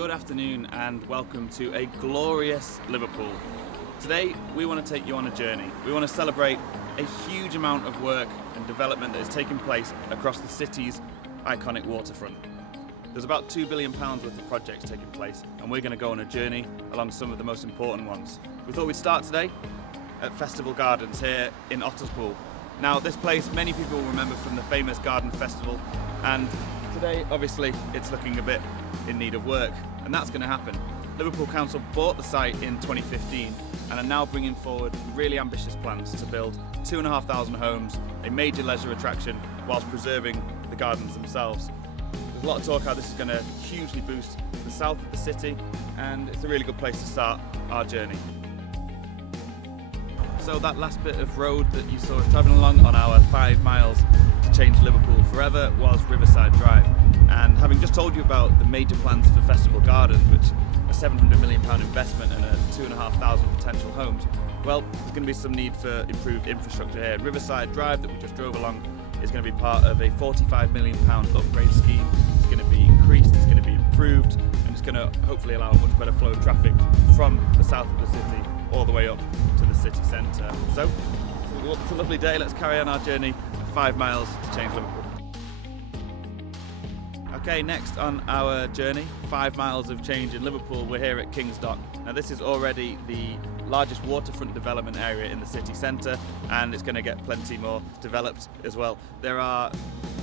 Good afternoon and welcome to a glorious Liverpool. Today we want to take you on a journey. We want to celebrate a huge amount of work and development that is taking place across the city's iconic waterfront. There's about £2 billion worth of projects taking place, and we're going to go on a journey along some of the most important ones. We thought we'd start today at Festival Gardens here in Otterspool. Now this place many people will remember from the famous garden festival, and today obviously it's looking a bit in need of work, and that's going to happen. Liverpool Council bought the site in 2015 and are now bringing forward really ambitious plans to build 2,500 homes, a major leisure attraction, whilst preserving the gardens themselves. There's a lot of talk how this is going to hugely boost the south of the city, and it's a really good place to start our journey. So that last bit of road that you saw us travelling along on our 5 miles to change Liverpool forever was Riverside Drive. And having just told you about the major plans for Festival Gardens, which a £700 million investment and 2,500 potential homes, well, there's going to be some need for improved infrastructure here. Riverside Drive that we just drove along is going to be part of a £45 million upgrade scheme. It's going to be increased, it's going to be improved, and it's going to hopefully allow a much better flow of traffic from the south of the city all the way up to the city centre. So, it's a lovely day. Let's carry on our journey 5 miles to change Liverpool. Okay, next on our journey, 5 miles of change in Liverpool, we're here at King's Dock. Now this is already the largest waterfront development area in the city centre, and it's going to get plenty more developed as well. There are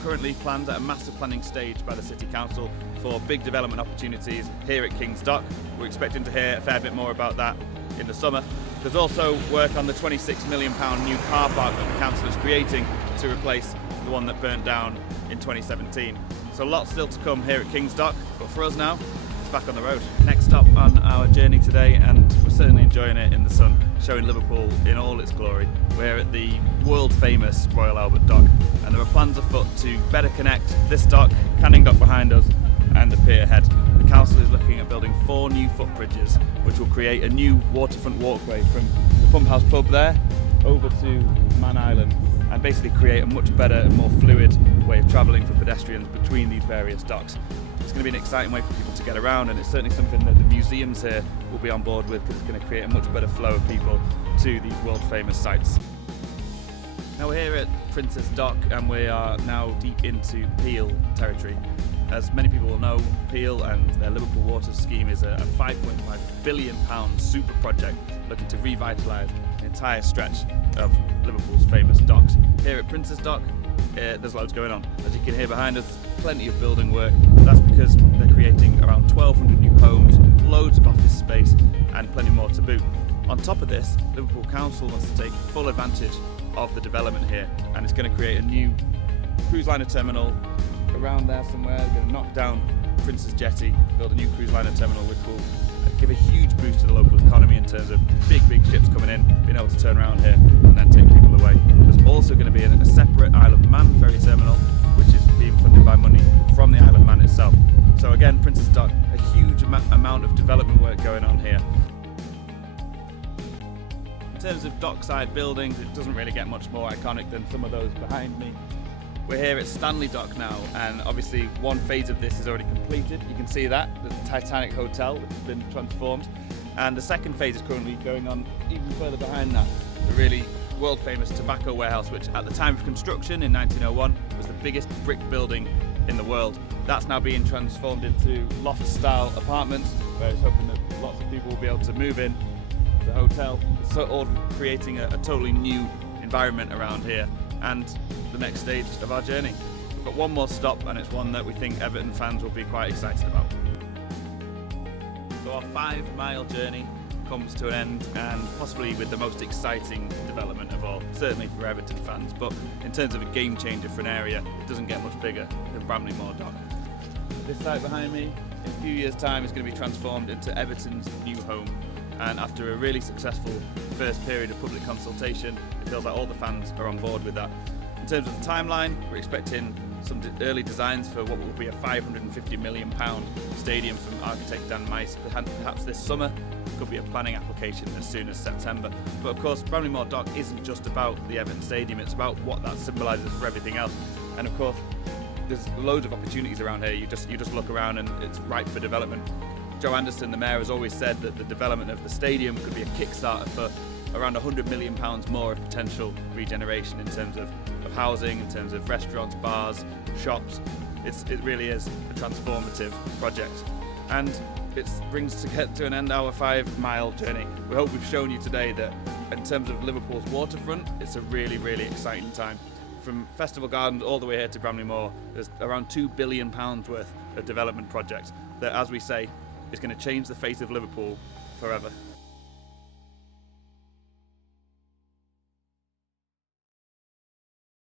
currently plans at a master planning stage by the City Council for big development opportunities here at King's Dock. We're expecting to hear a fair bit more about that in the summer. There's also work on the £26 million new car park that the council is creating to replace the one that burnt down in 2017. So lots still to come here at King's Dock, but for us now, it's back on the road. Next stop on our journey today, and we're certainly enjoying it in the sun, showing Liverpool in all its glory. We're at the world famous Royal Albert Dock, and there are plans afoot to better connect this dock, Canning Dock behind us, and the pier ahead. The council is looking at building 4 new footbridges, which will create a new waterfront walkway from the Pump House pub there over to Man Island, and basically create a much better and more fluid way of travelling for pedestrians between these various docks. It's going to be an exciting way for people to get around, and it's certainly something that the museums here will be on board with, because it's going to create a much better flow of people to these world famous sites. Now we're here at Princess Dock, and we are now deep into Peel territory. As many people will know, Peel and their Liverpool Water scheme is a £5.5 billion super project looking to revitalise an entire stretch of Liverpool's famous docks. Here at Princess Dock, there's loads going on. As you can hear behind us, plenty of building work. That's because they're creating around 1,200 new homes, loads of office space, and plenty more to boot. On top of this, Liverpool Council wants to take full advantage of the development here, and it's going to create a new cruise liner terminal around there somewhere. They're going to knock down Princess Jetty, build a new cruise liner terminal, which will give a huge boost to the local economy in terms of big ships coming in, being able to turn around here and then take people away. There's also going to be a separate Isle of Man ferry terminal, which is being funded by money from the Isle of Man itself. So again, Princess Dock, a huge amount of development work going on here. In terms of dockside buildings, it doesn't really get much more iconic than some of those behind me. We're here at Stanley Dock now, and obviously one phase of this is already completed. You can see that, the Titanic Hotel, which has been transformed. And the second phase is currently going on even further behind that, the really world famous tobacco warehouse, which at the time of construction in 1901 was the biggest brick building in the world. That's now being transformed into loft style apartments, where it's hoping that lots of people will be able to move in the hotel. So all creating a totally new environment around here, and the next stage of our journey. We've got one more stop, and it's one that we think Everton fans will be quite excited about. So our 5 mile journey comes to an end, and possibly with the most exciting development of all, certainly for Everton fans, but in terms of a game changer for an area, it doesn't get much bigger than Bramley-Moore Dock. This site behind me, in a few years' time, is going to be transformed into Everton's new home. And after a really successful first period of public consultation, it feels like all the fans are on board with that. In terms of the timeline, we're expecting some early designs for what will be a £550 million stadium from architect Dan Mice, perhaps this summer. It could be a planning application as soon as September. But of course, Bramley-Moore Dock isn't just about the Everton Stadium, it's about what that symbolises for everything else. And of course, there's loads of opportunities around here. You just look around and it's ripe for development. Joe Anderson, the mayor, has always said that the development of the stadium could be a kickstarter for around £100 million more of potential regeneration in terms of housing, in terms of restaurants, bars, shops. It really is a transformative project. And it brings to an end our 5-mile journey. We hope we've shown you today that in terms of Liverpool's waterfront, it's a really, really exciting time. From Festival Gardens all the way here to Bramley-Moore, there's around £2 billion worth of development projects that, as we say, is going to change the face of Liverpool forever.